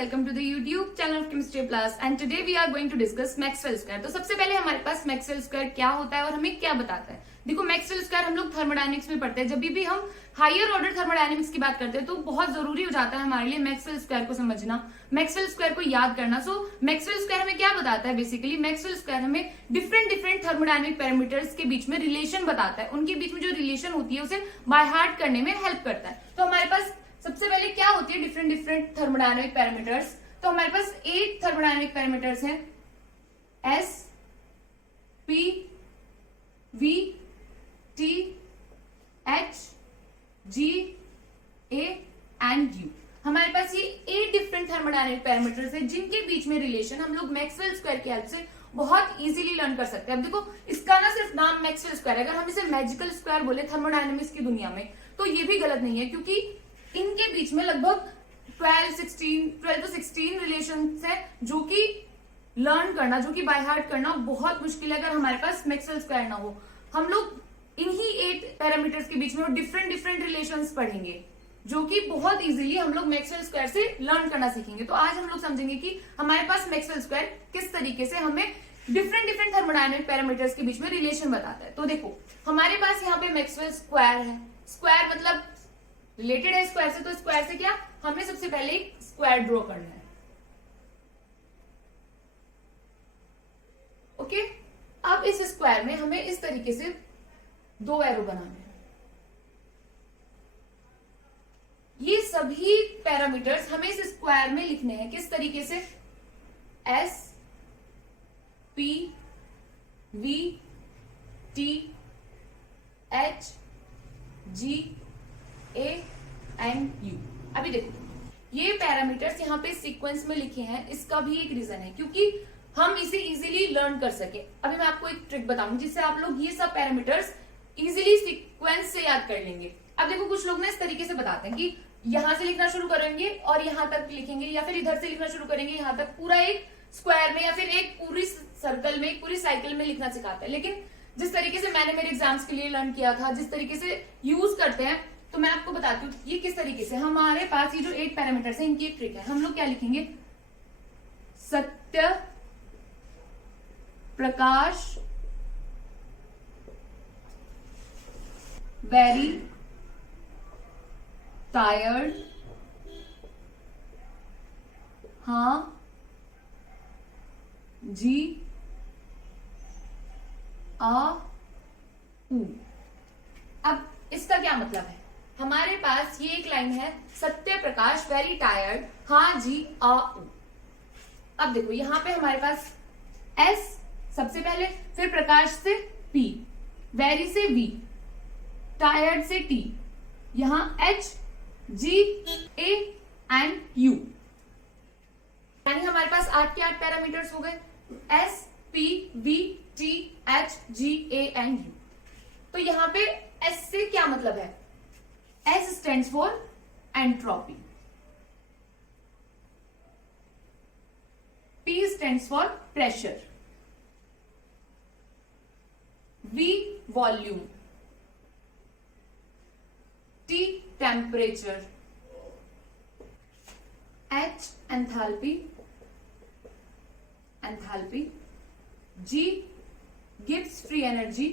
welcome to the YouTube channel of Chemistry Plus and today we are going to discuss Maxwell Square। तो सबसे पहले हमारे पास Maxwell Square क्या होता है और हमें क्या बताता है। देखो Maxwell Square हम लोग थर्मोडायनेमिक्स में पढ़ते हैं। जब भी हम हायर ऑर्डर थर्मोडायनेमिक्स की बात करते हैं तो बहुत जरूरी हो जाता है हमारे लिए Maxwell Square को समझना, Maxwell Square को याद करना। सो Maxwell Square हमें क्या बताता है? बेसिकली Maxwell Square हमें डिफरेंट थर्मोडायनेमिक पैरामीटर्स के बीच में रिलेशन बताता है। उनके बीच में जो रिलेशन होती है उसे बाय हार्ट करने में हेल्प करता है। तो हमारे पास सबसे पहले क्या होती है डिफरेंट थर्मोडायनेमिक पैरामीटर्स। तो हमारे पास 8 थर्मोडायनेमिक पैरामीटर्स हैं, S, P, V, T, H, G, A and U. हमारे पास ये 8 डिफरेंट थर्मोडायनेमिक पैरामीटर्स हैं जिनके बीच में रिलेशन हम लोग मैक्सवेल स्क्वायर की हेल्प से बहुत इजीली लर्न कर सकते हैं। अब देखो इसका ना सिर्फ नाम मैक्सवेल स्क्वायर है, अगर हम इसे मैजिकल स्क्वायर बोले थर्मोडायनेमिक्स की दुनिया में तो ये भी गलत नहीं है, क्योंकि इनके बीच में लगभग 12 to 16 रिलेशंस है जो कि लर्न करना, जो कि बाय हार्ट करना बहुत मुश्किल है अगर हमारे पास मैक्सवेल स्क्वायर ना हो। हम लोग इन्हीं 8 पैरामीटर्स के बीच में डिफरेंट रिलेशंस पढ़ेंगे जो कि बहुत इजीली हम लोग मैक्सवेल स्क्वायर से लर्न करना सीखेंगे। तो आज हम लोग समझेंगे कि हमारे पास मैक्सवेल स्क्वायर किस तरीके से हमें डिफरेंट थर्मोडायनेमिक पैरामीटर्स के बीच में रिलेशन बताता है। तो देखो हमारे पास यहाँ पे मैक्सवेल स्क्वायर है, स्क्वायर मतलब रिलेटेड है स्क्वायर से, तो स्क्वायर से क्या हमें सबसे पहले एक स्क्वायर ड्रॉ करना है। ओके, अब इस स्क्वायर में हमें इस तरीके से 2 एरो बनाने हैं। ये सभी पैरामीटर्स हमें इस स्क्वायर में लिखने हैं किस तरीके से? S, P, V, T, H, G, A and U. अभी देखो ये पैरामीटर्स यहाँ पे सीक्वेंस में लिखे हैं, इसका भी एक रीजन है क्योंकि हम इसे इजीली लर्न कर सके। अभी मैं आपको एक ट्रिक बताऊंगी जिससे आप लोग ये सब पैरामीटर्स इजीली सीक्वेंस से याद कर लेंगे। अब देखो कुछ लोग ना इस तरीके से बताते हैं कि यहां से लिखना शुरू करेंगे और यहां तक लिखेंगे, या फिर इधर से लिखना शुरू करेंगे यहां तक, पूरा एक स्क्वायर में या फिर एक पूरी सर्कल में, एक पूरी साइकिल में लिखना सिखाते हैं। लेकिन जिस तरीके से मैंने मेरे एग्जाम्स के लिए लर्न किया था, जिस तरीके से यूज करते हैं, तो मैं आपको बताती हूँ ये किस तरीके से। हमारे पास ये जो 8 पैरामीटर्स हैं इनकी एक ट्रिक है। हम लोग क्या लिखेंगे? सत्य, प्रकाश, वेरी, टायर्ड, हाँ, जी, आ, ऊ। अब इसका क्या मतलब है? हमारे पास ये एक लाइन है, सत्य, प्रकाश, वेरी, टायर्ड, हाँ, जी, आ, ऊ। अब देखो यहां पे हमारे पास एस सबसे पहले, फिर प्रकाश से पी, वेरी से वी, टायर्ड से टी, यहां H, G, A and U. यानी हमारे पास 8 के 8 पैरामीटर्स हो गए, S, P, V, T, H, G, A and U. तो यहां पे एस से क्या मतलब है? S stands for entropy, P stands for pressure, V volume, T temperature, H enthalpy, G Gibbs free energy,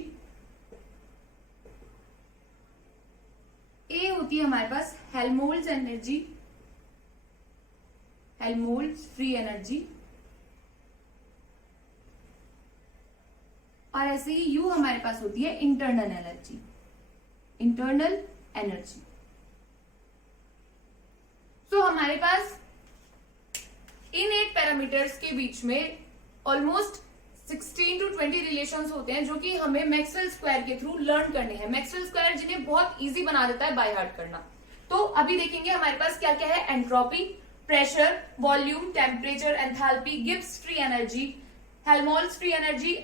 A होती है हमारे पास Helmholtz energy, Helmholtz free energy, और ऐसे ही यू हमारे पास होती है इंटरनल एनर्जी, तो हमारे पास इन 8 पैरामीटर्स के बीच में ऑलमोस्ट 16 to 20 रिलेशंस होते हैं जो कि हमें मैक्सवेल स्क्वायर के थ्रू लर्न करने हैं। मैक्सवेल स्क्वायर जिन्हें बहुत इजी बना देता है बाय हार्ट करना। तो अभी देखेंगे हमारे पास क्या क्या है? Entropy, pressure, volume, temperature, enthalpy, Gibbs free energy, Helmholtz free energy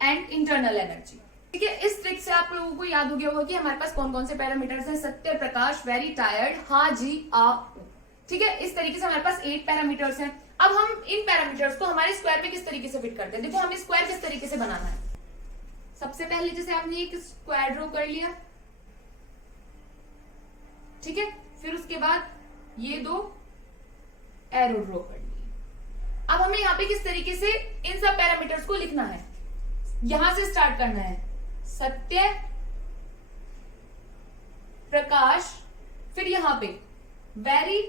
and internal energy. ठीक है, इस ट्रिक से आप लोगों को याद हो गया होगा कि हमारे पास कौन कौन से पैरामीटर्स हैं? सत्य, प्रकाश, वेरी, टायर्ड, हाँ, जी, आ, ऊ। ठीक है, इस तरीके से हमारे पास 8 पैरामीटर्स हैं। अब हम इन पैरामीटर्स को हमारे स्क्वायर में किस तरीके से फिट करते हैं? देखो हमें स्क्वायर किस तरीके से बनाना है। सबसे पहले जैसे आपने एक स्क्वायर ड्रॉ कर लिया, ठीक है, फिर उसके बाद ये 2 एरो ड्रॉ कर ली। अब हमें यहाँ पे किस तरीके से इन सब पैरामीटर्स को लिखना है, यहां से स्टार्ट करना है, सत्य, प्रकाश, फिर यहां पे वेरी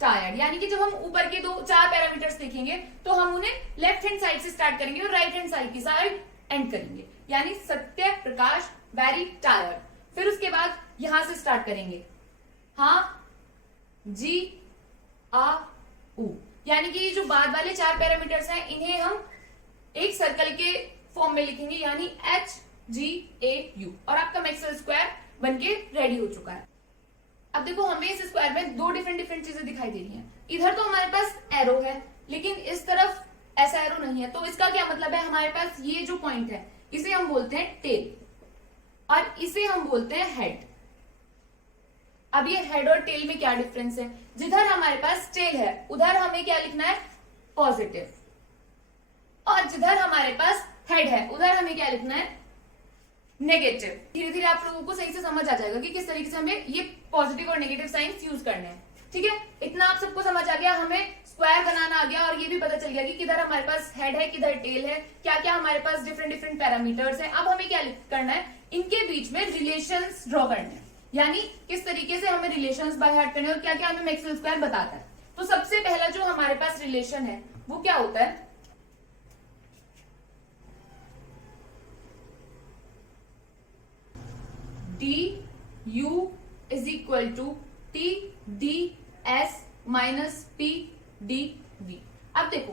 टायर्ड, यानी कि जब हम ऊपर के 4 पैरामीटर्स देखेंगे तो हम उन्हें लेफ्ट हैंड साइड से स्टार्ट करेंगे और राइट हैंड साइड की साइड एंड करेंगे, यानी सत्य, प्रकाश, वेरी टायर्ड। फिर उसके बाद यहां से स्टार्ट करेंगे, हाँ, जी, आ, उ, यानी कि ये जो बाद वाले 4 पैरामीटर्स हैं इन्हें हम एक सर्कल के फॉर्म में लिखेंगे, यानी HGAU, और आपका मैक्सवेल स्क्वायर बनके रेडी हो चुका है। अब देखो हमें इस स्क्वायर में 2 डिफरेंट चीजें दिखाई दे रही हैं। इधर तो हमारे पास एरो है, लेकिन इस तरफ ऐसा एरो नहीं है, तो इसका क्या मतलब है, हमारे पास ये जो पॉइंट है इसे हम बोलते हैं टेल और इसे हम बोलते हैं हेड। अब ये हेड और टेल में क्या डिफरेंस है, जिधर हमारे पास टेल है उधर हमें क्या लिखना है, पॉजिटिव, और जिधर हमारे पास हेड है उधर हमें क्या लिखना है, नेगेटिव। धीरे धीरे आप लोगों को सही से समझ आ जाएगा कि किस तरीके से हमें ये पॉजिटिव और नेगेटिव साइंस यूज करने हैं। ठीक है, इतना आप सबको समझ आ गया, हमें स्क्वायर बनाना आ गया और ये भी पता चल गया कि किधर हमारे पास हेड है, किधर टेल है, क्या क्या हमारे पास डिफरेंट पैरामीटर्स हैं। अब हमें क्या करना है, इनके बीच में रिलेशंस ड्रॉ करने हैं, यानी किस तरीके से हमें रिलेशंस बाय हार्ट करने और क्या क्या हमें मैक्सवेल स्क्वायर बताता है। तो सबसे पहला जो हमारे पास रिलेशन है वो क्या होता है, DU is equal to TDS minus PDV। अब देखो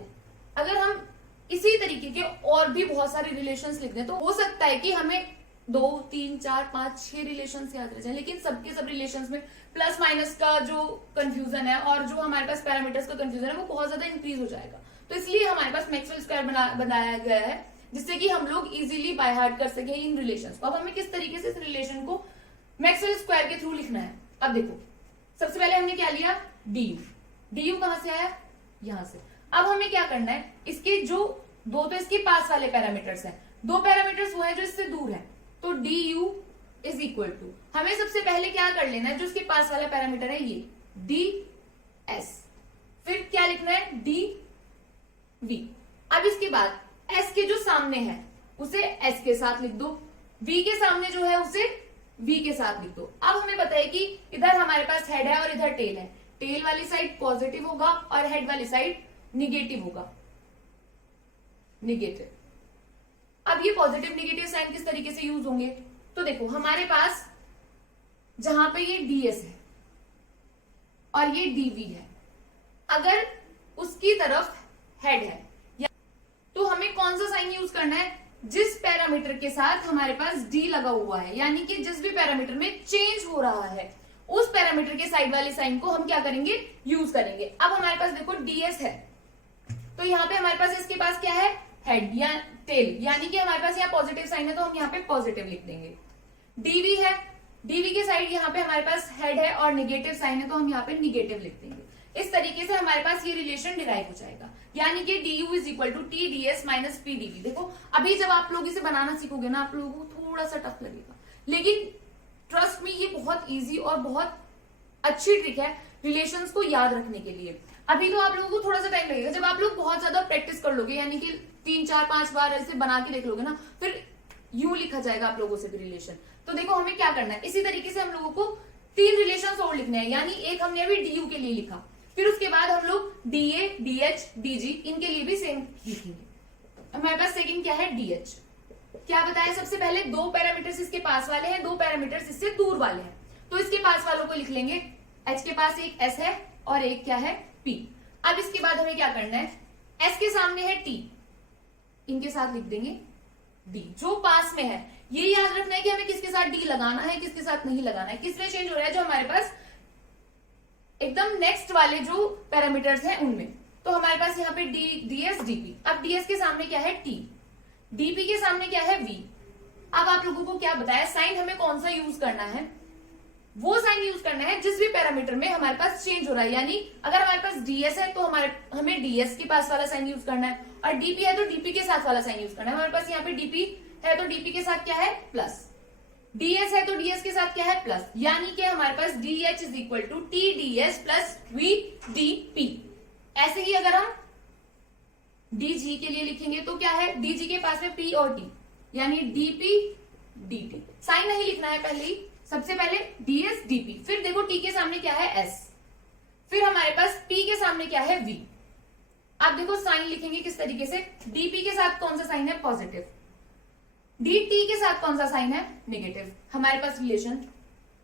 अगर हम इसी तरीके के और भी बहुत सारे रिलेशंस लिख दें तो हो सकता है कि हमें 2, 3, 4, 5, 6 रिलेशंस याद रह जाए, लेकिन सबके सब रिलेशंस में प्लस माइनस का जो कंफ्यूजन है और जो हमारे पास पैरामीटर्स का कंफ्यूजन है वो बहुत ज्यादा इंक्रीज हो जाएगा। तो इसलिए हमारे पास मैक्सवेल स्क्वायर बनाया गया है जिससे कि हम लोग इजीली बाय हार्ट कर सके इन रिलेशंस को। अब हमें किस तरीके से इस रिलेशन को मैक्सवेल स्क्वायर के थ्रू लिखना है। अब देखो सबसे पहले हमने क्या लिया, DU कहां से आया, यहां से। अब हमें क्या करना है, इसके जो 2 तो इसके पास वाले पैरामीटर्स हैं, 2 पैरामीटर्स वो है जो इससे दूर है, तो DU इज इक्वल टू हमें सबसे पहले क्या कर लेना है, जो इसके पास वाला पैरामीटर है ये DS, फिर क्या लिखना है DV। अब इसके बाद S के जो सामने है उसे S के साथ लिख दो, V के सामने जो है उसे V के साथ लिख दो। अब हमें पता है कि इधर हमारे पास हेड है और इधर टेल है, टेल वाली साइड पॉजिटिव होगा और हेड वाली साइड निगेटिव होगा, निगेटिव। अब ये पॉजिटिव निगेटिव साइन किस तरीके से यूज होंगे, तो देखो हमारे पास जहां पे ये DS है और ये DV है, अगर उसकी तरफ हेड है तो हमें कौन सा साइन यूज करना है, जिस पैरामीटर के साथ हमारे पास D लगा हुआ है, यानी कि जिस भी पैरामीटर में चेंज हो रहा है उस पैरामीटर के साइड वाले साइन को हम क्या करेंगे, यूज करेंगे। अब हमारे पास देखो DS है तो यहाँ पे हमारे पास इसके पास क्या है, हेड या टेल, यानी कि हमारे पास यहाँ पॉजिटिव साइन है तो हम यहाँ पे पॉजिटिव लिख देंगे। DV है, DV के साइड यहाँ पे हमारे पास हेड है और निगेटिव साइन है तो हम यहाँ पे निगेटिव लिख देंगे। इस तरीके से हमारे पास ये रिलेशन डिराइव हो जाएगा, यानी कि DU is equal to TDS minus PDV। देखो अभी जब आप लोग इसे बनाना सीखोगे ना, आप लोगों को थोड़ा सा टफ लगेगा, लेकिन ट्रस्ट मी ये बहुत इजी और बहुत अच्छी ट्रिक है रिलेशंस को याद रखने के लिए। अभी तो आप लोगों को थोड़ा सा टाइम लगेगा, जब आप लोग बहुत ज्यादा प्रैक्टिस कर लोगे, यानी कि 3, 4, 5 बार ऐसे बना के लिख लोगे ना, फिर यूं लिखा जाएगा आप लोगों से भी रिलेशन। तो देखो हमें क्या करना है, इसी तरीके से हम लोगों को 3 रिलेशंस और लिखने हैं, यानी एक हमने अभी DU के लिए लिखा, फिर उसके बाद हम लोग DA, DH, DG इनके लिए भी सेम लिखेंगे। हमारे पास सेकंड क्या है, DH। क्या बताया, सबसे पहले 2 पैरामीटर्स इसके पास वाले हैं, 2 पैरामीटर्स इससे दूर वाले हैं, तो इसके पास वालों को लिख लेंगे। H के पास एक S है और एक क्या है, P। अब इसके बाद हमें क्या करना है, S के सामने है T, इनके साथ लिख देंगे D, जो पास में है। ये याद रखना है कि हमें किसके साथ D लगाना है, किसके साथ नहीं लगाना है। किसमें चेंज हो रहा है, जो हमारे पास एकदम नेक्स्ट वाले जो पैरामीटर्स हैं उनमें। तो हमारे पास यहाँ पे DS, DP। अब DS के सामने क्या है, T, DP के सामने क्या है, V। अब आप लोगों को क्या बताया, साइन हमें कौन सा यूज करना है, वो साइन यूज करना है जिस भी पैरामीटर में हमारे पास चेंज हो रहा है। यानी अगर हमारे पास DS है तो हमें DS के पास वाला साइन यूज करना है, और DP है तो DP के साथ वाला साइन यूज करना है। हमारे पास यहाँ पे DP है तो DP के साथ क्या है, प्लस, DS है तो DS के साथ क्या है, प्लस, यानी कि हमारे पास DH is equal to TDS plus VDP। ऐसे ही अगर हम डीजी के लिए लिखेंगे तो क्या है, डीजी के पास में पी और टी, यानी डीपी डीटी। साइन नहीं लिखना है पहले ही, सबसे पहले डीएस डीपी, फिर देखो टी के सामने क्या है एस, फिर हमारे पास पी के सामने क्या है वी। आप देखो साइन लिखेंगे किस तरीके से, डीपी के साथ कौन सा साइन है, पॉजिटिव, dt के साथ कौन सा साइन है, नेगेटिव। हमारे पास रिलेशन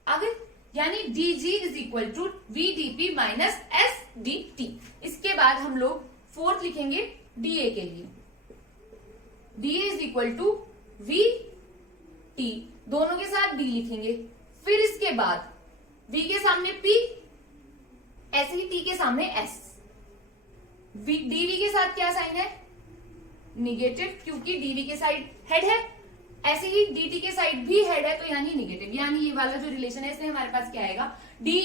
आ गई, यानी dg is equal to vdp minus S dt। इसके बाद हम लोग फोर्थ लिखेंगे da के लिए, da is equal to vt, दोनों के साथ d लिखेंगे, फिर इसके बाद v के सामने p, ऐसे ही t के सामने s, dv के साथ क्या साइन है, निगेटिव, क्योंकि dv के साइड हेड है, ऐसे ही dt के साइड भी हेड है, तो यानी निगेटिव, यानी ये वाला जो रिलेशन है इसमें हमारे पास क्या आएगा, da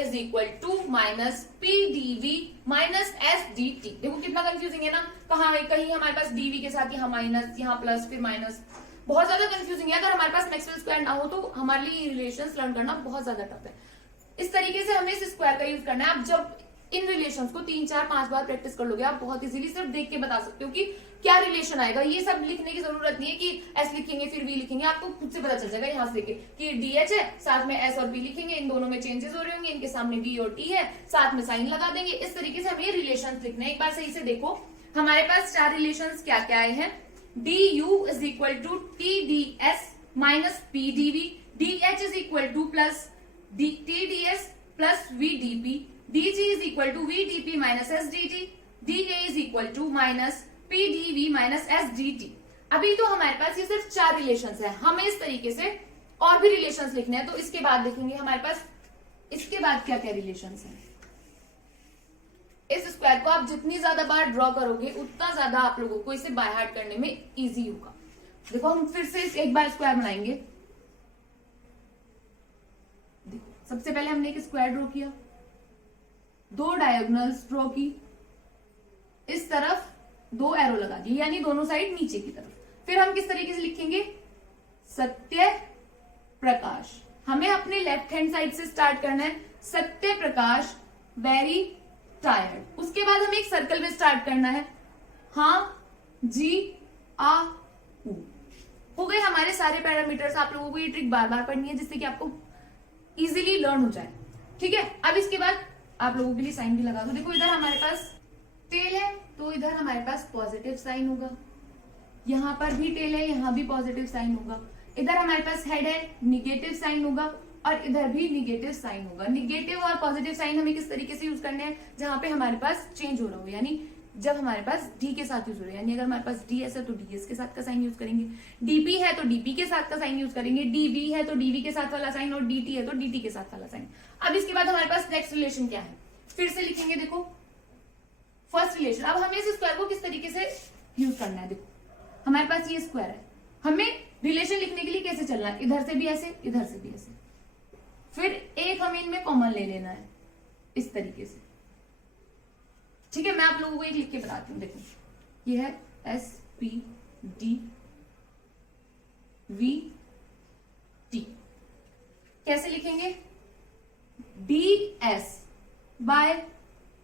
is equal to minus P dv minus S dt। देखो कितना कंफ्यूजिंग है ना, कहीं हमारे पास dv के साथ यहाँ माइनस, यहाँ प्लस, फिर माइनस, बहुत ज्यादा कंफ्यूजिंग है। अगर हमारे पास मैक्सवेल स्क्वायर ना हो तो हमारे लिए रिलेशंस लर्न करना बहुत ज्यादा टफ है। इस तरीके से हमें इस स्क्वायर का यूज करना है। आप जब इन रिलेशंस को 3, 4, 5 बार प्रैक्टिस कर लोगे, आप बहुत इजीली सिर्फ देख के बता सकते हो कि क्या रिलेशन आएगा। ये सब लिखने की जरूरत नहीं है कि एस लिखेंगे फिर वी लिखेंगे, आपको खुद से पता चल जाएगा यहाँ से देखे कि डीएच है, साथ में एस और बी लिखेंगे, इन दोनों में चेंजेस हो रहे होंगे, इनके सामने वी और टी है, साथ में साइन लगा देंगे। इस तरीके से हमें रिलेशन लिखने हैं। एक बार सही से देखो, हमारे पास 4 रिलेशन क्या क्या आए हैं, D U is equal to T D S minus P D V, D H is equal to plus T D S plus V D P, dg is equal to vdp minus sdt, da is equal to minus pdv minus sdt। अभी तो हमारे पास ये सिर्फ 4 relations है, हमें इस तरीके से और भी रिलेशंस लिखने हैं। तो इसके बाद देखेंगे हमारे पास इसके बाद क्या क्या रिलेशंस हैं। इस स्क्वायर को आप जितनी ज्यादा बार ड्रॉ करोगे उतना ज्यादा आप लोगों को इसे बाय हार्ट करने में इजी होगा। देखो हम फिर से एक बार स्क्वायर बनाएंगे। देखो सबसे पहले हमने एक स्क्वायर ड्रॉ किया, 2 डायगोनल्स ड्रॉ की, इस तरफ 2 एरो लगा दिए, यानी दोनों साइड नीचे की तरफ। फिर हम किस तरीके से लिखेंगे, सत्य प्रकाश। हमें अपने लेफ्ट हैंड साइड से स्टार्ट करना है, सत्य प्रकाश वेरी टायर्ड। उसके बाद हमें एक सर्कल में स्टार्ट करना है, हाँ जी आ ऊ। हो गए हमारे सारे पैरामीटर्स। आप लोगों को ये ट्रिक बार बार पढ़नी है जिससे कि आपको इजीली लर्न हो जाए, ठीक है। अब इसके बाद आप लोगों के लिए साइन भी लगा दो। देखो इधर हमारे पास टेल है तो इधर हमारे पास पॉजिटिव साइन होगा, यहां पर भी टेल है, यहां भी पॉजिटिव साइन होगा। इधर हमारे पास हेड है, निगेटिव साइन होगा, और इधर भी निगेटिव साइन होगा। निगेटिव और पॉजिटिव साइन हमें किस तरीके से यूज करने हैं, जहां पे हमारे पास चेंज हो रहा हो, यानी जब हमारे पास डी के साथ यूज हो रहा है, यानी अगर हमारे पास डीएस है तो डीएस के साथ का साइन यूज करेंगे, डीपी है तो डीपी के साथ का साइन यूज करेंगे, डीवी है तो डीवी के साथ वाला साइन, और डीटी है तो डीटी के साथ वाला साइन। अब इसके बाद हमारे पास नेक्स्ट रिलेशन क्या है, फिर से लिखेंगे। देखो फर्स्ट रिलेशन, अब हमें इस स्क्वायर को किस तरीके से यूज करना है। देखो हमारे पास ये स्क्वायर है, हमें रिलेशन लिखने के लिए कैसे चलना है, इधर से भी ऐसे, इधर से भी ऐसे, फिर एक हमें इनमें कॉमन ले लेना है इस तरीके से, ठीक है। मैं आप लोगों को एक लिख के बताती हूँ। देखो ये है S P D V T, कैसे लिखेंगे, D S by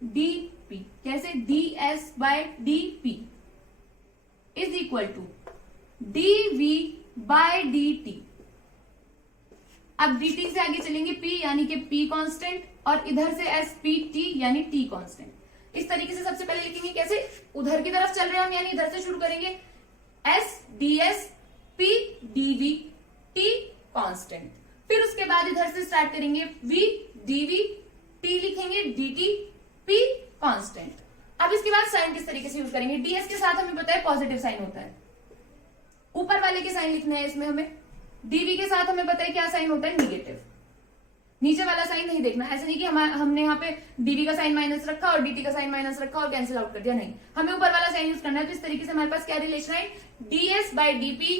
D P, कैसे, D S by D P is equal to D V by D T. अब डी टी से आगे चलेंगे पी, यानी कि पी कांस्टेंट, और इधर से एस पी टी यानी टी कांस्टेंट। इस तरीके से सबसे पहले लिखेंगे, कैसे, उधर की तरफ चल रहे हैं हम, यानी इधर से शुरू करेंगे, S D S P D V T constant. फिर उसके बाद इधर से स्टार्ट करेंगे, वी डी वी टी लिखेंगे, डी टी पी कांस्टेंट। अब इसके बाद साइन किस तरीके से यूज करेंगे, डीएस के साथ हमें पता है पॉजिटिव साइन होता है, ऊपर वाले के साइन लिखने हैं इसमें हमें। डीवी के साथ हमें पता है क्या साइन होता है, निगेटिव। नीचे वाला साइन नहीं देखना, ऐसे नहीं कि हमने यहाँ पे डीवी का साइन माइनस रखा और डीटी का साइन माइनस रखा और कैंसिल आउट कर दिया, नहीं, हमें ऊपर वाला साइन यूज करना है। तो इस तरीके से हमारे पास क्या रिलेशन है, D S by D P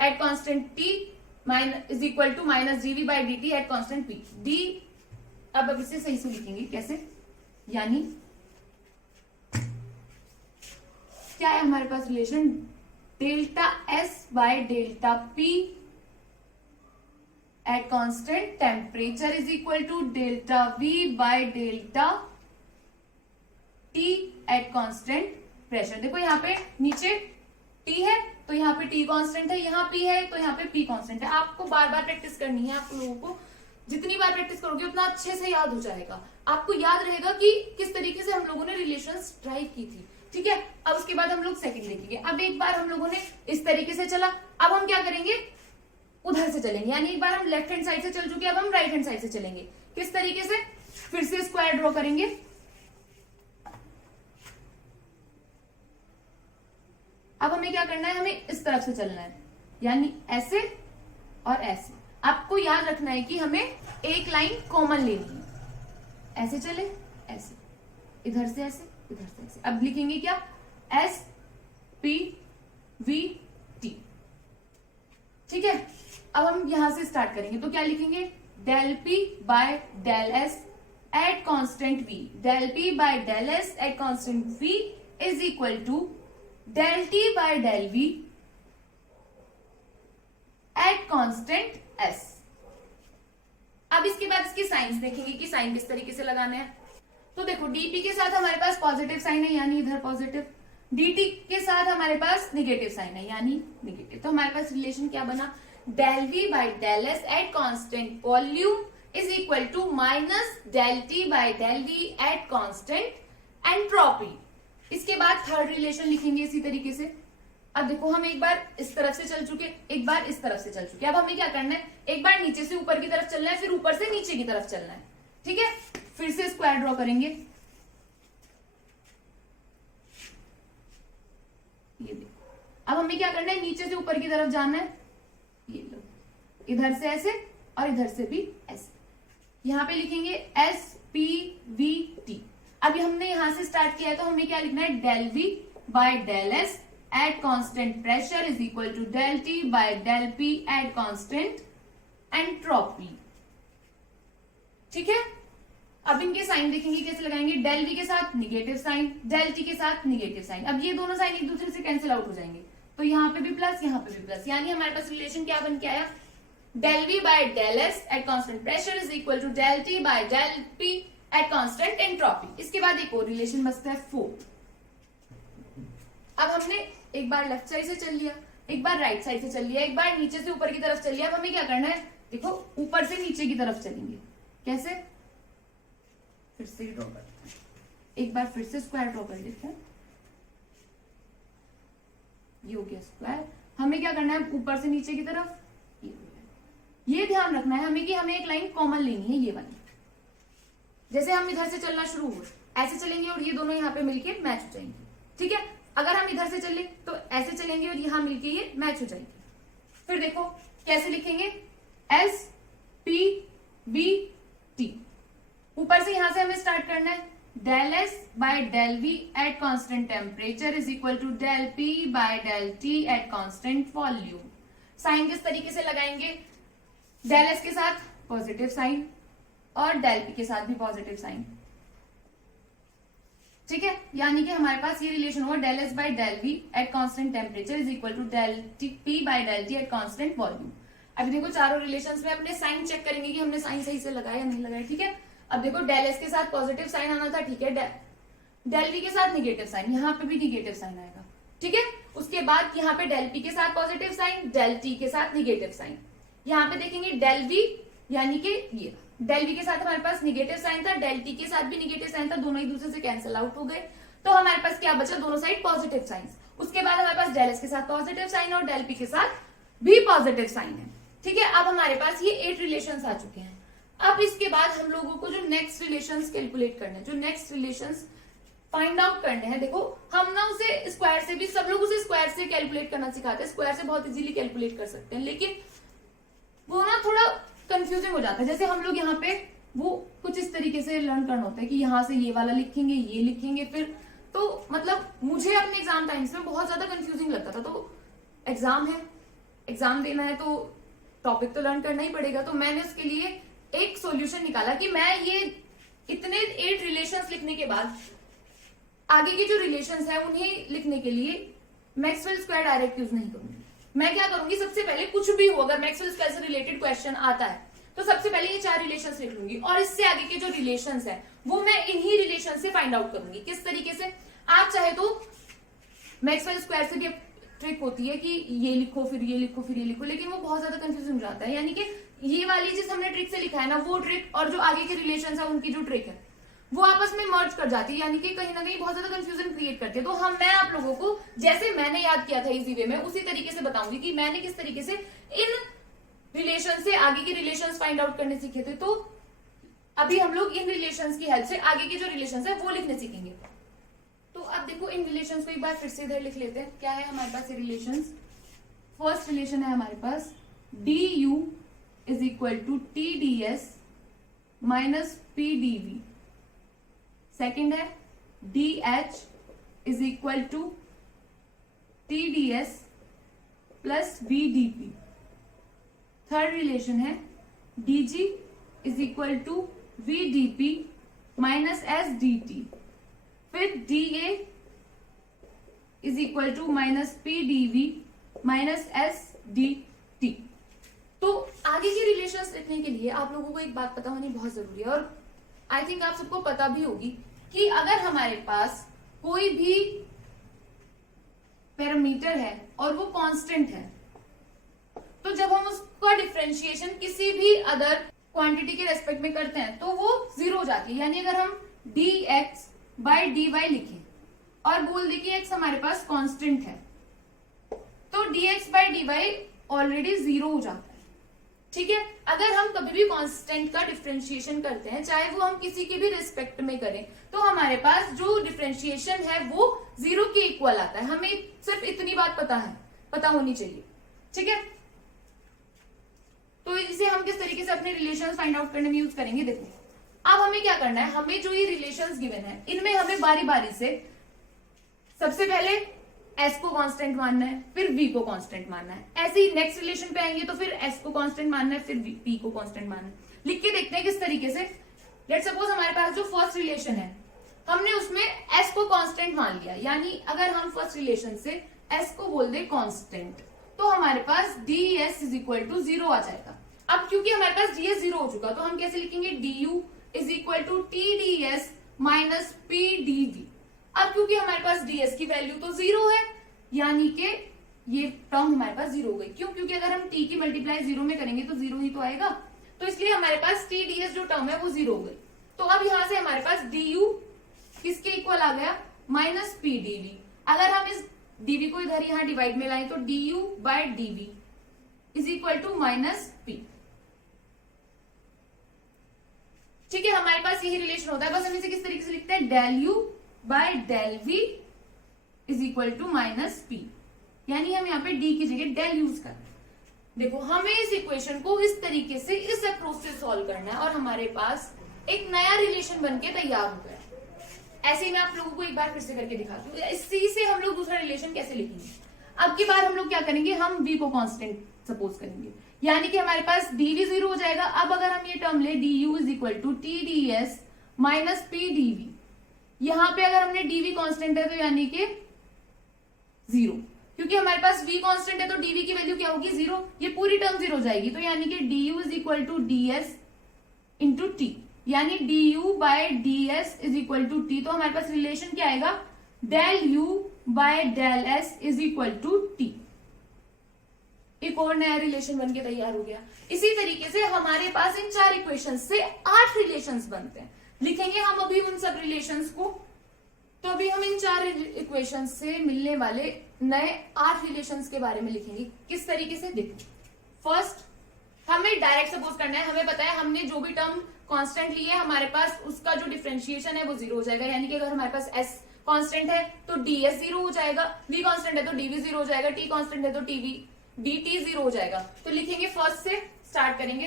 at constant T is equal to minus D V by D T at constant P D. अब इसे सही से लिखेंगे कैसे, यानी क्या है हमारे पास relation, delta S by delta P at constant temperature is equal to delta V by delta T at constant pressure. देखो यहाँ पे नीचे टी है तो यहाँ पे टी कांस्टेंट है, यहाँ पी है तो यहाँ पे पी कांस्टेंट है। आपको बार बार प्रैक्टिस करनी है, आप लोगों को जितनी बार प्रैक्टिस करोगे उतना अच्छे से याद हो जाएगा। आपको याद रहेगा कि किस तरीके से हम लोगों ने रिलेशंस ड्राइव की थी, ठीक है। अब उसके बाद हम लोग सेकंड देखेंगे। अब एक बार हम लोगों ने इस तरीके से चला, अब हम क्या करेंगे, उधर से चलेंगे, यानी एक बार हम लेफ्ट हैंड साइड से चल चुके, अब हम राइट हैंड साइड से चलेंगे। किस तरीके से, फिर से स्क्वायर ड्रॉ करेंगे। अब हमें क्या करना है, हमें इस तरफ से चलना है, यानी ऐसे और ऐसे। आपको याद रखना है कि हमें एक लाइन कॉमन लेनी है। ऐसे चले, ऐसे, इधर से ऐसे, इधर से ऐसे। अब लिखेंगे क्या, एस पी वी टी, ठीक है। अब हम यहां से स्टार्ट करेंगे तो क्या लिखेंगे, del P by del S at constant V, del P by del S at constant V is equal to del T by del V at constant S. अब इसके बाद इसके साइंस देखेंगे कि साइन किस तरीके से लगाने हैं। तो देखो डीपी के साथ हमारे पास पॉजिटिव साइन है, यानी इधर पॉजिटिव। डीटी के साथ हमारे पास निगेटिव साइन है, यानी निगेटिव। तो हमारे पास रिलेशन क्या बना, del V by del S at constant volume is equal to minus del T by del V at constant entropy. इसके बाद थर्ड रिलेशन लिखेंगे इसी तरीके से। अब देखो हम एक बार इस तरफ से चल चुके, एक बार इस तरफ से चल चुके। अब हमें क्या करना है, एक बार नीचे से ऊपर की तरफ चलना है, फिर ऊपर से नीचे की तरफ चलना है, ठीक है। फिर से स्क्वायर ड्रॉ करेंगे, ये देखो। अब हमें क्या करना है, नीचे से ऊपर की तरफ जाना है, ये लो, इधर से ऐसे और इधर से भी ऐसे। यहां पे लिखेंगे एस पी वी टी। अभी हमने यहां से स्टार्ट किया है तो हमें क्या लिखना है, del V by del S at constant pressure is equal to del T by del P at constant entropy, ठीक है। अब इनके साइन देखेंगे कैसे लगाएंगे, डेल वी के साथ निगेटिव साइन, डेल टी के साथ निगेटिव साइन। अब ये दोनों साइन एक दूसरे से कैंसिल आउट हो जाएंगे, तो यहाँ पे भी प्लस, यहाँ पे भी प्लस, यानी हमारे पास रिलेशन क्या बन के आया, del V by del S at constant pressure is equal to del T by del P at constant entropy. इसके बाद एक और रिलेशन बचता है फोर्थ। अब हमने एक बार लेफ्ट साइड से चल लिया, एक बार राइट साइड से चल लिया, एक बार नीचे से ऊपर की तरफ चल लिया। अब हमें क्या करना है, देखो ऊपर से नीचे की तरफ चलेंगे, कैसे, फिर से ड्रॉ करते हैं, एक बार फिर से स्क्वायर ड्रॉ कर लेते हैं, ये हो गया स्क्वायर। हमें क्या करना है, ऊपर से नीचे की तरफ, ये ध्यान रखना है हमें कि हमें एक लाइन कॉमन लेनी है, ये वाली। जैसे हम इधर से चलना शुरू हुए, ऐसे चलेंगे और ये दोनों यहाँ पे मिलके मैच हो जाएंगे, ठीक है। अगर हम इधर से चले तो ऐसे चलेंगे और यहाँ मिलके ये मैच हो जाएंगे। फिर देखो कैसे लिखेंगे, एस पी बी टी। ऊपर से यहां से हमें स्टार्ट करना है, del S by del V at constant temperature is equal to del P by del T at constant volume. Sign किस तरीके से लगाएंगे, डेल एस के साथ पॉजिटिव साइन और डेल पी के साथ भी पॉजिटिव साइन, ठीक है। यानी कि हमारे पास ये रिलेशन हुआ, del S by del V at constant temperature is equal to del T P by del T at constant volume. अभी देखो चारों रिलेशंस में अपने साइन चेक करेंगे कि हमने साइन सही से लगाया या नहीं लगाया, ठीक है। अब देखो डेल एस के साथ पॉजिटिव साइन आना था, ठीक है। डेल वी के साथ निगेटिव साइन, यहाँ पे भी निगेटिव साइन आएगा, ठीक है। उसके बाद यहाँ पे डेल पी के साथ पॉजिटिव साइन, डेल टी के साथ निगेटिव साइन। यहाँ पे देखेंगे डेल वी, यानी कि ये डेल वी के साथ हमारे पास निगेटिव साइन था, डेल टी के साथ भी निगेटिव साइन था, दोनों एक दूसरे से कैंसिल आउट हो गए। तो हमारे पास क्या बचा, दोनों साइड पॉजिटिव साइन। उसके बाद हमारे पास डेल एस के साथ पॉजिटिव साइन और डेल पी के साथ भी पॉजिटिव साइन है, ठीक है। अब हमारे पास ये 8 रिलेशंस आ चुके हैं। अब इसके बाद हम लोगों को जो नेक्स्ट रिलेशंस कैलकुलेट करने हैं, जो नेक्स्ट रिलेशंस फाइंड आउट करने हैं, देखो हम ना उसे स्क्वायर से भी, सब लोग उसे स्क्वायर से कैलकुलेट करना सिखाते हैं, स्क्वायर से बहुत इजीली कैलकुलेट कर सकते हैं, लेकिन वो ना थोड़ा कंफ्यूजिंग हो जाता है। जैसे हम लोग यहाँ पे वो कुछ इस तरीके से लर्न करना होता है कि यहाँ से ये वाला लिखेंगे, ये लिखेंगे, फिर तो मतलब मुझे अपने एग्जाम टाइम्स में बहुत ज्यादा कंफ्यूजिंग लगता था। तो एग्जाम है, एग्जाम देना है तो टॉपिक तो लर्न करना ही पड़ेगा। तो मैंने उसके लिए एक सॉल्यूशन निकाला कि मैं ये इतने 8 रिलेशंस लिखने के बाद आगे के जो रिलेशंस है उन्हें लिखने के लिए मैक्सवेल स्क्वायर डायरेक्ट यूज नहीं करूंगी। मैं क्या करूंगी, सबसे पहले कुछ भी हो, अगर मैक्सवेल स्क्वायर से रिलेटेड क्वेश्चन आता है तो सबसे पहले ये 4 रिलेशंस लिख लूंगी और इससे आगे के जो रिलेशंस है वो मैं इन्हीं रिलेशन से फाइंड आउट करूंगी। किस तरीके से? आप चाहे तो मैक्सवेल स्क्वायर से भी ट्रिक होती है कि ये लिखो फिर ये लिखो फिर ये लिखो, लेकिन वो बहुत ज्यादा कंफ्यूजन हो जाता है। यानी कि ये वाली चीज हमने ट्रिक से लिखा है ना, वो ट्रिक और जो आगे के रिलेशन है उनकी जो ट्रिक है वो आपस में मर्ज कर जाती है, यानी कि कहीं ना कहीं बहुत ज्यादा कंफ्यूजन क्रिएट करती है। तो मैं आप लोगों को जैसे मैंने याद किया था इजी वे में उसी तरीके से बताऊंगी कि मैंने किस तरीके से इन रिलेशन से आगे के रिलेशंस फाइंड आउट करने सीखे थे। तो अभी हम लोग इन रिलेशंस की हेल्प से आगे के जो रिलेशंस है वो लिखने सीखेंगे। तो अब देखो इन रिलेशंस को एक बार फिर से इधर लिख लेते हैं। क्या है हमारे पास ये रिलेशंस? फर्स्ट रिलेशन है हमारे पास D U is equal to T D S minus P D V. Second है D H is equal to T D S plus V D P. Third relation है D G is equal to V D P minus S D T. फिर D A is equal to minus P D V minus S D T. तो आगे के relations लिखने के लिए आप लोगों को एक बात पता होनी बहुत जरूरी है, और आई थिंक आप सबको पता भी होगी कि अगर हमारे पास कोई भी पैरामीटर है और वो कांस्टेंट है, तो जब हम उसका डिफरेंशिएशन किसी भी अदर क्वांटिटी के रेस्पेक्ट में करते हैं तो वो 0 हो जाती है। यानी अगर हम D X by D Y लिखें और बोल दे कि एक्स हमारे पास कांस्टेंट है, तो D X by D Y already 0 हो जाता है। ठीक है, अगर हम कभी भी कांस्टेंट का डिफरेंशिएशन करते हैं, चाहे वो हम किसी के भी रिस्पेक्ट में करें, तो हमारे पास जो डिफरेंशिएशन है वो 0 के इक्वल आता है। हमें सिर्फ इतनी बात पता होनी चाहिए। ठीक है, तो इसे हम किस तरीके से अपने रिलेशंस फाइंड आउट करने में यूज करेंगे, देखो अब हमें क्या करना है। हमें जो ये रिलेशंस गिवन है इनमें हमें बारी बारी से सबसे पहले S को कांस्टेंट मानना है, फिर V को कांस्टेंट मानना है। ऐसे ही नेक्स्ट रिलेशन पे आएंगे तो फिर S को कांस्टेंट मानना है, फिर P को कांस्टेंट मानना है। लिख के देखते हैं किस तरीके से। लेट्स सपोज हमारे पास जो फर्स्ट रिलेशन है हमने उसमें S को कांस्टेंट मान लिया, यानी अगर हम फर्स्ट रिलेशन से S को बोल दे कांस्टेंट तो हमारे पास ds इज इक्वल टू 0 आ जाएगा। अब क्योंकि हमारे पास ds 0 हो चुका तो हम कैसे लिखेंगे, du is equal to TDS minus PDV। अब क्योंकि हमारे पास ds की वैल्यू तो 0 है, यानी कि ये टर्म हमारे पास 0 हो गई। क्यों? क्योंकि अगर हम t की मल्टीप्लाई 0 में करेंगे तो 0 ही तो आएगा, तो इसलिए हमारे पास TDS जो टर्म है वो 0 हो गई। तो अब यहां से हमारे पास du किसके इक्वल आ गया, माइनस PDV। अगर हम इस dv को इधर यहां डिवाइड में लाएं तो du by dv is equal to minus p। ठीक है, हमारे पास यही रिलेशन होता है। बस हम इसे किस तरीके से लिखते हैं, del u by del v is equal to minus p, यानी हम यहाँ पे d की जगह डेल यूज कर रहे हैं। देखो हमें इस इक्वेशन को इस तरीके से इस अप्रोच से सॉल्व करना है और हमारे पास एक नया रिलेशन बनके तैयार हो गया। ऐसे ही मैं आप लोगों को एक बार फिर से करके दिखाती हूँ। इसी से हम लोग दूसरा रिलेशन कैसे लिखेंगे। अब की बार हम लोग क्या करेंगे, हम v को कांस्टेंट सपोज करेंगे, यानी कि हमारे पास dv 0 हो जाएगा। अब अगर हम ये टर्म ले du is equal to TDS minus PDV, यहां पे अगर हमने dv कांस्टेंट है तो यानी कि 0, क्योंकि हमारे पास v कांस्टेंट है तो dv की वैल्यू क्या होगी, 0। ये पूरी टर्म 0 हो जाएगी, तो यानी कि du is equal to ds into t, यानी du by ds is equal to t। तो हमारे पास रिलेशन क्या आएगा, del u by del s is equal to t। एक और नया रिलेशन बनके तैयार हो गया। इसी तरीके से हमारे पास इन 4 इक्वेशंस से 8 रिलेशंस बनते हैं। लिखेंगे हम अभी उन सब रिलेशंस को। तो अभी हम इन 4 इक्वेशंस से मिलने वाले नए 8 रिलेशंस के बारे में लिखेंगे। किस तरीके से, देखो फर्स्ट हमें डायरेक्ट सपोज करना है। हमें पता है हमने जो भी टर्म कांस्टेंट लिए हमारे पास उसका जो डिफरेंशिएशन है वो 0 हो जाएगा, यानी कि अगर हमारे पास s कांस्टेंट है तो ds 0 हो जाएगा, v कांस्टेंट है तो dv 0 हो जाएगा, t कांस्टेंट है तो dt 0 हो जाएगा। तो लिखेंगे फर्स्ट से स्टार्ट करेंगे।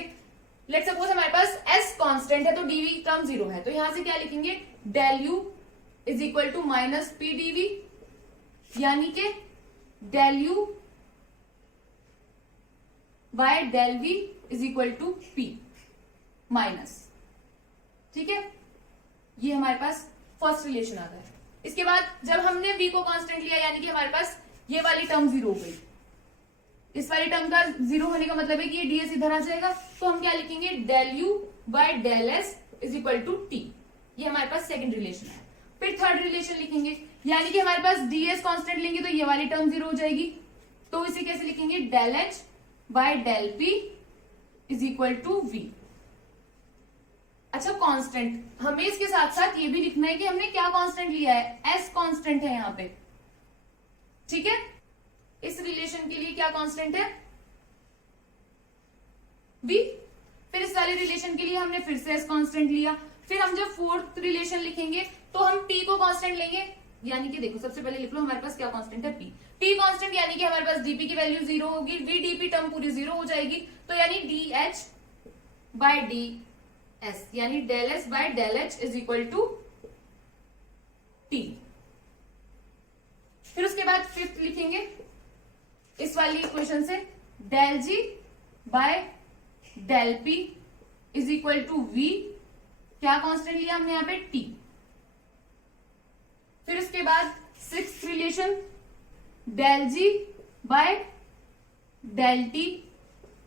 लेट्स सपोज हमारे पास s कांस्टेंट है तो dv टर्म 0 है, तो यहां से क्या लिखेंगे, del u is equal to minus PDV, यानी कि del u by del v is equal to p minus. ठीक है, ये हमारे पास फर्स्ट रिलेशन आता है। इसके बाद जब हमने v को कांस्टेंट लिया यानी कि हमारे पास ये वाली टर्म 0 हो गई, इस वाली टर्म का जीरो होने का मतलब है कि ये ds इधर आ जाएगा, तो हम क्या लिखेंगे, del U by del S is equal to T. ये हमारे पास सेकंड रिलेशन है। फिर थर्ड रिलेशन लिखेंगे, यानी कि हमारे पास ds कांस्टेंट लेंगे तो ये वाली टर्म जीरो हो जाएगी, तो इसे कैसे लिखेंगे, del H by del P is equal to V. अच्छा, कांस्टेंट हमें इसके साथ साथ ये भी लिखना है कि हमने क्या कांस्टेंट लिया है, एस कांस्टेंट है यहाँ पे, ठीक है। इस रिलेशन के लिए क्या कांस्टेंट है, v। फिर इस वाले रिलेशन के लिए हमने फिर से एस कांस्टेंट लिया। फिर हम जब फोर्थ रिलेशन लिखेंगे तो हम p को कांस्टेंट लेंगे, यानी कि देखो सबसे पहले लिख लो हमारे पास क्या कांस्टेंट है, p कांस्टेंट, यानी कि हमारे पास dp की वैल्यू जीरो होगी, v dp टर्म पूरी जीरो हो जाएगी, तो यानी dh बाय ds यानी del S by del H is equal to t। फिर उसके बाद फिफ्थ लिखेंगे इस वाली इक्वेशन से, del G by del P is equal to V. क्या कांस्टेंट लिया हमने यहाँ पे, टी। फिर उसके बाद sixth relation, del G by del T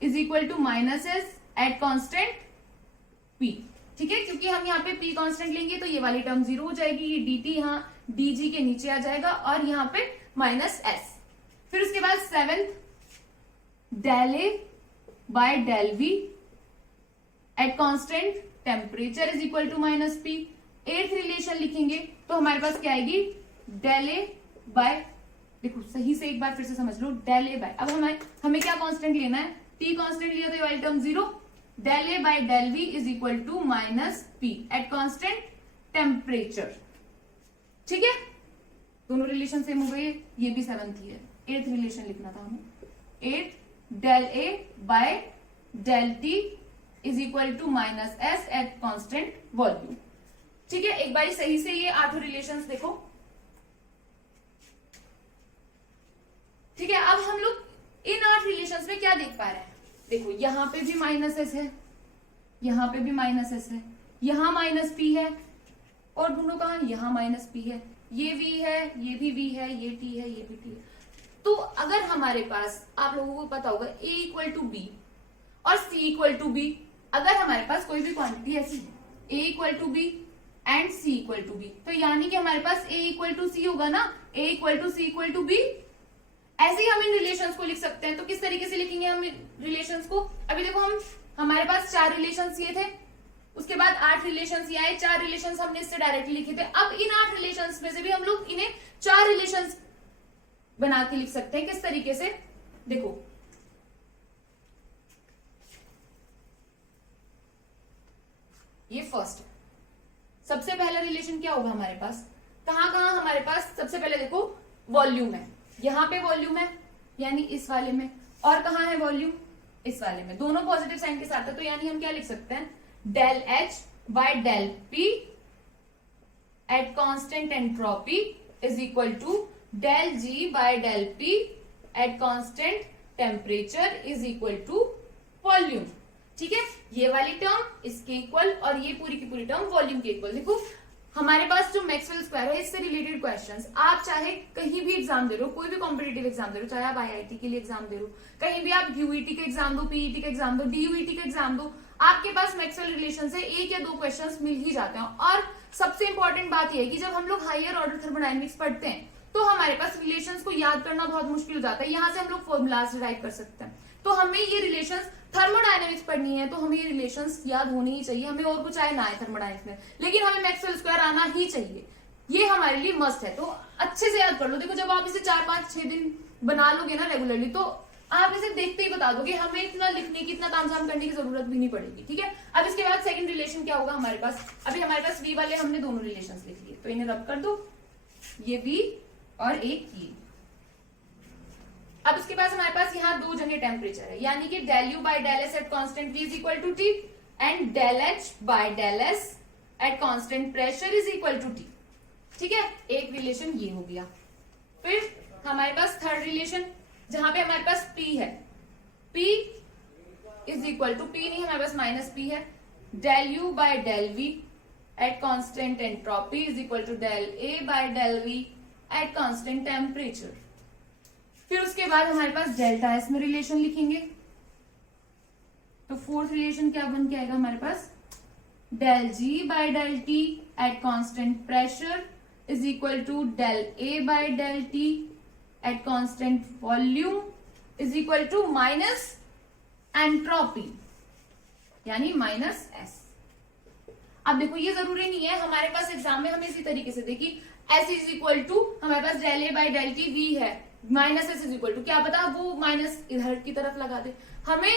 is equal to minus S at constant P, ठीक है। क्योंकि हम यहाँ पे p कांस्टेंट लेंगे तो ये वाली टर्म जीरो हो जाएगी, ये dt यहाँ dg के नीचे आ जाएगा और यहाँ पे माइनस s। फिर उसके बाद seventh, del A by del V at constant temperature is equal to minus P. Eighth relation लिखेंगे तो हमारे पास क्या आएगी, डेल ए बाय, देखो सही से एक बार फिर से समझ लो, डेल ए बाय, अब हमें क्या कांस्टेंट लेना है, t कांस्टेंट लिया तो ये वाली term zero, del A by del V is equal to minus P at constant temperature, ठीक है। दोनों रिलेशन सेम हो गए, ये भी सेवंथ ही है। एट्थ रिलेशन लिखना था हमें, at del A by del T is equal to minus S at constant volume, ठीक है। एक बार सही से ये आठों रिलेशंस देखो, ठीक है। अब हम लोग इन 8 रिलेशंस में क्या देख पा रहे हैं, देखो यहाँ पे भी माइनस एस है, यहाँ पे भी माइनस एस है, यहाँ माइनस पी है, और दोनों कहा, यहाँ माइनस पी है, ये v है, ये भी v है, ये t है, ये भी t है। तो अगर हमारे पास, आप लोगों को पता होगा, a इक्वल टू बी और c इक्वल टू बी, अगर हमारे पास कोई भी क्वांटिटी ऐसी है, a equal to B and c equal to B, तो यानी कि हमारे पास a इक्वल टू c होगा ना, a equal to c equal to b। ऐसे ही हम इन रिलेशंस को लिख सकते हैं। तो किस तरीके से लिखेंगे हम रिलेशंस को, अभी देखो हमारे पास 4 रिलेशंस ये थे, उसके बाद 8 रिलेशंस ये आए, 4 रिलेशंस हमने इससे डायरेक्टली लिखे थे। अब इन 8 रिलेशंस में से भी हम लोग इन्हें 4 रिलेशंस बना के लिख सकते हैं। किस तरीके से, देखो ये फर्स्ट है, सबसे पहला रिलेशन क्या होगा हमारे पास, कहां हमारे पास, सबसे पहले देखो वॉल्यूम है, यहाँ पे वॉल्यूम है यानी इस वाले में, और कहाँ है वॉल्यूम, इस वाले में, दोनों पॉजिटिव साइन के साथ है। तो यानी हम क्या लिख सकते हैं, del H by del P at constant entropy is equal to del G by del P at constant temperature is equal to volume, ठीक है। ये वाली टर्म इसके इक्वल और ये पूरी की पूरी टर्म वॉल्यूम के इक्वल। देखो हमारे पास जो मैक्सवेल स्क्वायर है, इससे रिलेटेड क्वेश्चंस आप चाहे कहीं भी एग्जाम दे रहे हो, कोई भी कॉम्पिटेटिव एग्जाम दे रहे हो, चाहे आप आईआईटी के लिए एग्जाम दे रहे हो, कहीं भी आप यूईटी के एग्जाम दो, पीईटी के एग्जाम दो, डीयूईटी के एग्जाम दो, आपके पास मैक्सवेल रिलेशन से 1 या 2 क्वेश्चंस मिल ही जाते हैं। और सबसे इंपॉर्टेंट बात यह है कि जब हम लोग हायर ऑर्डर थर्मोडायनेमिक्स पढ़ते हैं तो हमारे पास रिलेशंस को याद करना बहुत मुश्किल हो जाता है। यहाँ से हम लोग फॉर्मूलाज डिराइव कर सकते हैं। तो हमें ये रिलेशंस, थर्मोडायनेमिक्स पढ़नी है तो हमें ये रिलेशंस याद होने ही चाहिए, हमें और कुछ आए ना आए थर्मोडायनेमिक्स में, लेकिन हमें मैक्सवेल स्क्वायर आना ही चाहिए, ये हमारे लिए मस्ट है। तो अच्छे से याद कर लो। देखो जब आप इसे 4, 5, 6 दिन बना लोगे ना रेगुलरली, तो आप इसे देखते ही बता दोगे, हमें इतना लिखने की, इतना तामझाम करने की जरूरत भी नहीं पड़ेगी, ठीक है। अब इसके बाद सेकंड रिलेशन क्या होगा हमारे पास, अभी हमारे पास वी वाले हमने दोनों रिलेशंस लिख लिए, तो इन्हें रब कर दो, ये वी और एक ये। अब इसके पास हमारे पास यहाँ 2 जगह टेम्परेचर है, यानी कि del U by del S at constant V is equal to T and del H by del S at constant pressure is equal to T, ठीक है। एक रिलेशन ये हो गया। फिर हमारे पास थर्ड रिलेशन, जहां पे हमारे पास P है, P is equal to, P नहीं हमारे पास माइनस P है, del U by del V at constant entropy is equal to del A by del V at constant temperature. फिर उसके बाद हमारे पास डेल्टा एस में रिलेशन लिखेंगे, तो फोर्थ रिलेशन क्या बन के आएगा हमारे पास, del G by del T at constant pressure is equal to del A by del T at constant volume is equal to minus entropy यानी माइनस एस। अब देखो ये जरूरी नहीं है, हमारे पास एग्जाम में हमें इसी तरीके से देखिए एस इज इक्वल टू हमारे पास del A by del T V है, minus S is equal to क्या पता वो माइनस इधर की तरफ लगा दे। हमें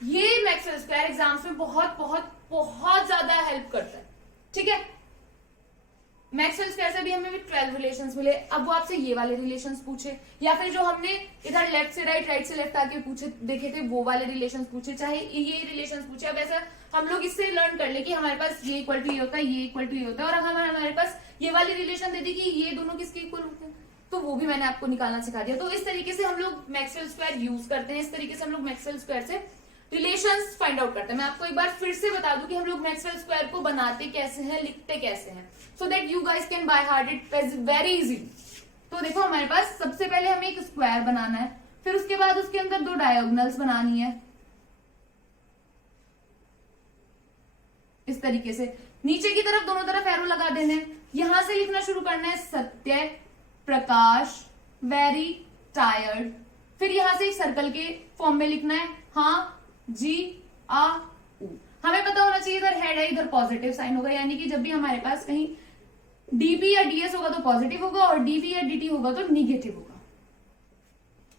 ये मैक्सवेल स्क्वायर एग्जाम्स में बहुत बहुत बहुत ज्यादा हेल्प करता है, ठीक है। मैक्सवेल स्क्वायर से भी हमें भी 12 रिलेशंस मिले, अब वो आपसे ये वाले रिलेशंस पूछे या फिर जो हमने इधर लेफ्ट से राइट, राइट से लेफ्ट आके पूछे देखे थे वो वाले रिलेशंस पूछे, चाहे ये रिलेशंस पूछे। अब ऐसा हम लोग इससे लर्न कर ले कि हमारे पास ये इक्वल टू ये होता है, ये इक्वल टू ये होता है, और अगर हमारे पास ये वाली रिलेशन दे दी कि ये दोनों किसके इक्वल होते हैं तो वो भी मैंने आपको निकालना सिखा दिया। तो इस तरीके से हम लोग मैक्सवेल स्क्वायर यूज करते हैं, इस तरीके से हम लोग मैक्सवेल स्क्वायर से रिलेशंस फाइंड आउट करते हैं। मैं आपको एक बार फिर से बता दूं कि हम लोग मैक्सवेल स्क्वायर को बनाते कैसे हैं, लिखते कैसे हैं, so that you guys can by heart it very easy. तो देखो हमारे पास सबसे पहले हमें एक स्क्वायर बनाना है, फिर उसके बाद उसके अंदर दो डायगोनल्स बनानी है इस तरीके से, नीचे की तरफ दोनों तरफ एरो लगा देने, यहां से लिखना शुरू करना है सत्य, प्रकाश, वेरी, टायर्ड, फिर यहां से एक सर्कल के फॉर्म में लिखना है हाँ, जी, आ, उ। हमें पता होना चाहिए इधर हेड है, इधर पॉजिटिव साइन होगा, यानी कि जब भी हमारे पास कहीं डीपी या डीएस होगा तो पॉजिटिव होगा और डीवी या डीटी होगा तो निगेटिव होगा।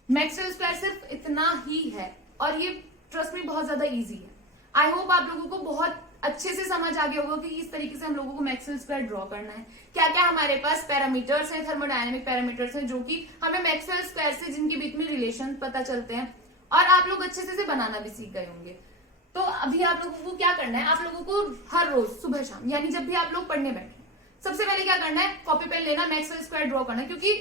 मैक्सवेल स्क्वायर सिर्फ इतना ही है और ये ट्रस्ट में बहुत ज्यादा इजी है। आई होप आप लोगों को बहुत अच्छे से समझ आ गया होगा कि इस तरीके से हम लोगों को मैक्सवेल स्क्वायर ड्रॉ करना है। क्या क्या हमारे पास पैरामीटर्स हैं, थर्मोडायनेमिक पैरामीटर्स हैं जो कि हमें मैक्सवेल स्क्वायर से जिनके बीच में रिलेशन पता चलते हैं और आप लोग अच्छे से बनाना भी सीख गए होंगे। तो अभी आप लोगों को क्या करना है, आप लोगों को हर रोज सुबह शाम यानी जब भी आप लोग पढ़ने बैठे सबसे पहले क्या करना है, कॉपी पेन लेना, मैक्सवेल स्क्वायर ड्रॉ करना है। क्योंकि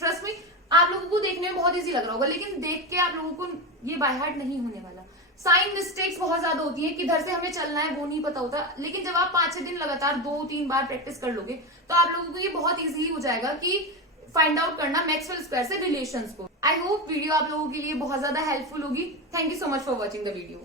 ट्रस्ट में आप लोगों को देखने में बहुत इजी लग रहा होगा लेकिन देख के आप लोगों को ये बाय हार्ट नहीं होने वाला। साइन मिस्टेक्स बहुत ज्यादा होती है, किधर से हमें चलना है वो नहीं पता होता, लेकिन जब आप 5-6 दिन लगातार 2-3 बार प्रैक्टिस कर लोगे तो आप लोगों को ये बहुत इजी हो जाएगा कि फाइंड आउट करना मैक्सवेल स्क्वायर से रिलेशंस को। आई होप वीडियो आप लोगों के लिए बहुत ज्यादा हेल्पफुल होगी। Thank you so much for watching the video.